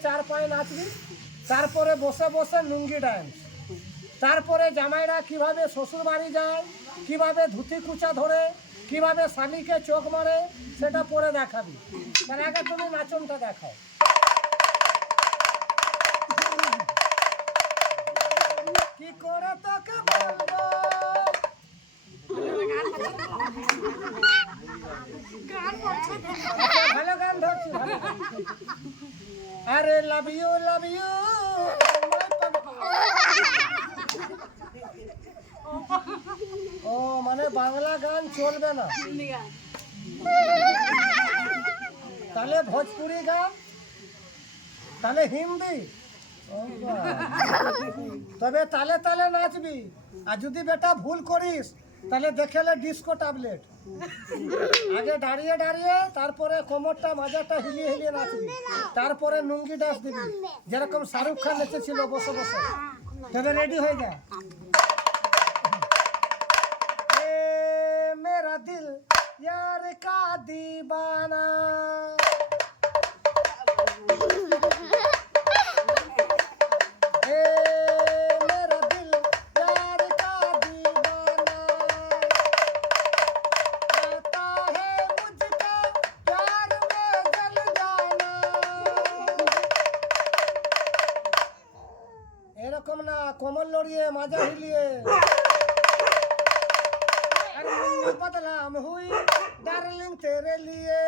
চার পায়ে নাচবি, তারপরে বসে বসে লুঙ্গি ডান্স, তারপরে জামাইরা কিভাবে শ্বশুর বাড়ি যায়, কিভাবে ধুতি কুচা ধরে, কিভাবে স্বামীকে চোখ মারে, সেটা পরে দেখাবি। তার আগে তুমি নাচনটা দেখাও। কি করে তোকে বলবো, ভালো গান ধরছি, ভালো গান। আরে লাভ ইউ লাভ ইউ, ও মানে বাংলা গান চলবে না, তাহলে ভোজপুরি গান, তাহলে হিন্দি। ও বাবা। তবে তালে তালে নাচবি, আর যদি বেটা ভুল করিস তাহলে দেখেলে ডিস্কো ট্যাবলেট। আগে দাঁড়িয়ে দাঁড়িয়ে, তারপরে কোমরটা মাজাটা হিলিয়ে হিলিয়ে নাচবি, তারপরে লুঙ্গি ডান্স দিবি, যেরকম শাহরুখ খান নেচেছিল বসে বসে। তবে রেডি হয়ে যা। এ মেরা দিল यार का दीवाना, ए मेरा दिल यार का दीवाना, आता है मुझको प्यार में जल जाना। এরকম না, কোমর লড়িয়ে মাজা হিলিয়ে। बदलाम हुई डार्लिंग तेरे लिए,